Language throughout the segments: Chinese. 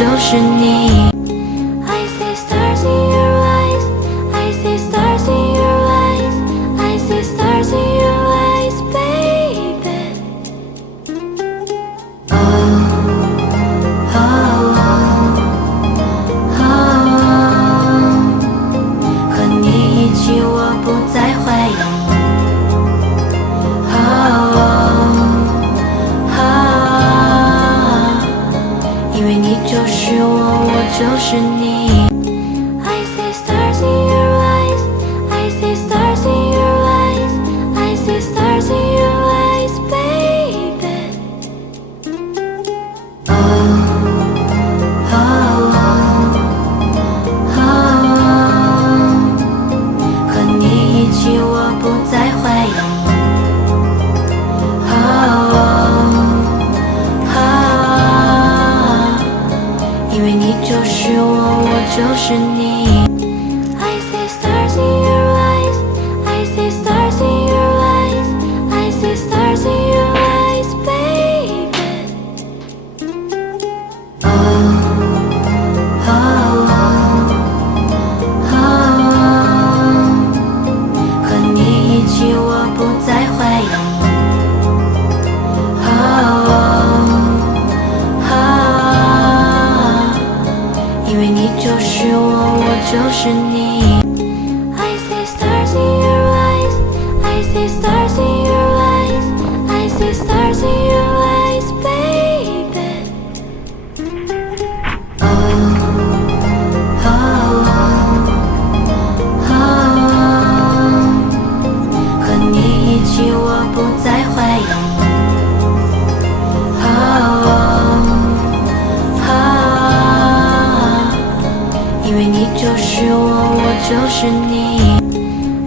就是你。I see stars in your eyes, I see stars in your eyes, I see stars in your eyes, baby. Oh, oh, oh, oh. 和你一起，我不再怀疑。因为你就是我，我就是你。I see stars in your eyes, I see stars in your eyes, I see stars in your eyes, baby. Oh, oh, oh, oh. 和你一起，我不再怀疑。因为你就是我，我就是你。I see stars in your eyes, I see stars in your eyes, I see stars in your eyes, baby. Oh, oh, oh, oh. 和你一起，我不再怀疑。因为你就是我，我就是你。I see stars in your eyes, I see stars in your eyes, I see stars in your eyes, baby. Oh, oh, oh, oh. 和你一起，我不再怀疑。因为你就是我，我就是你。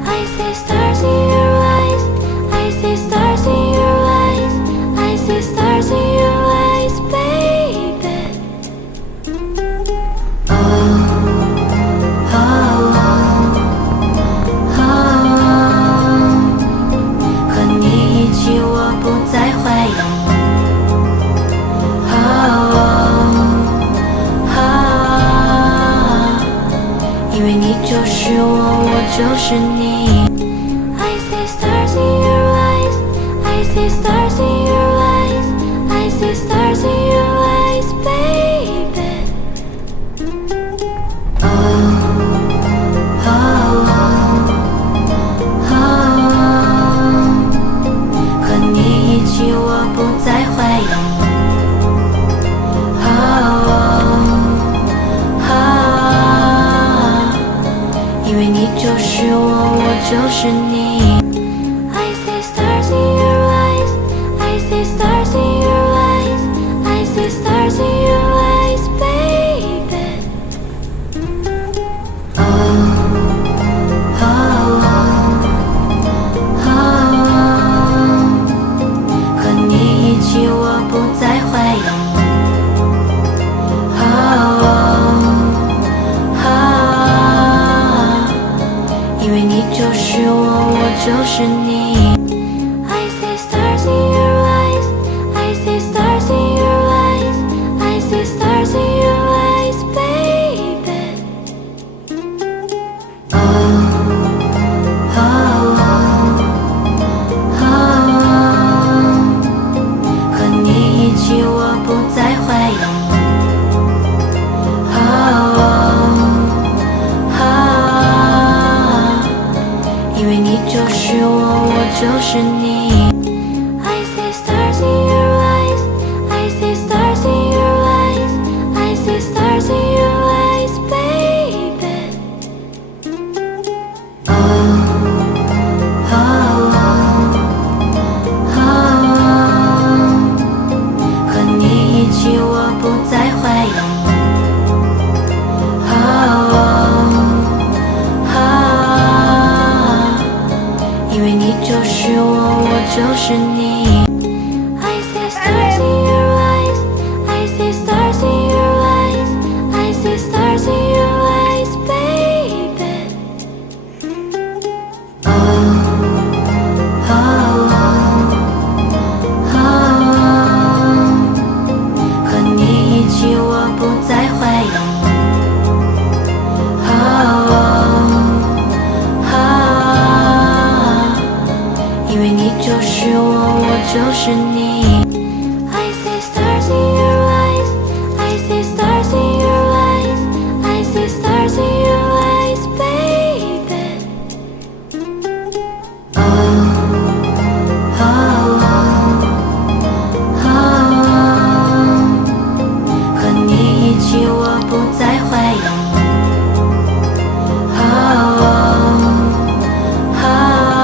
I see stars in your eyes, I see stars in your eyes, I see stars in your eyes, baby. Oh, oh, oh, oh. 和你一起，我不再怀疑。因为你就是我，我就是你。I see stars in your eyes, I see stars in your eyes, I see stars in your eyes, baby. Oh, oh, oh, oh. 和你一起，我不再怀疑。因为你就是我，我就是你。I see stars in your eyes, I see stars in your eyes, I see stars in your eyes, baby. Oh, oh, oh, oh. 和你一起，我不再怀疑。因为你就是我，我就是你。I see stars in your eyes, I see stars in your eyes, I see stars in your eyes, baby. Oh, oh, oh, oh. 和你一起，我不再怀疑。因为你就是我，我就是你。I see stars in your eyes, I see stars in your eyes, I see stars in your eyes.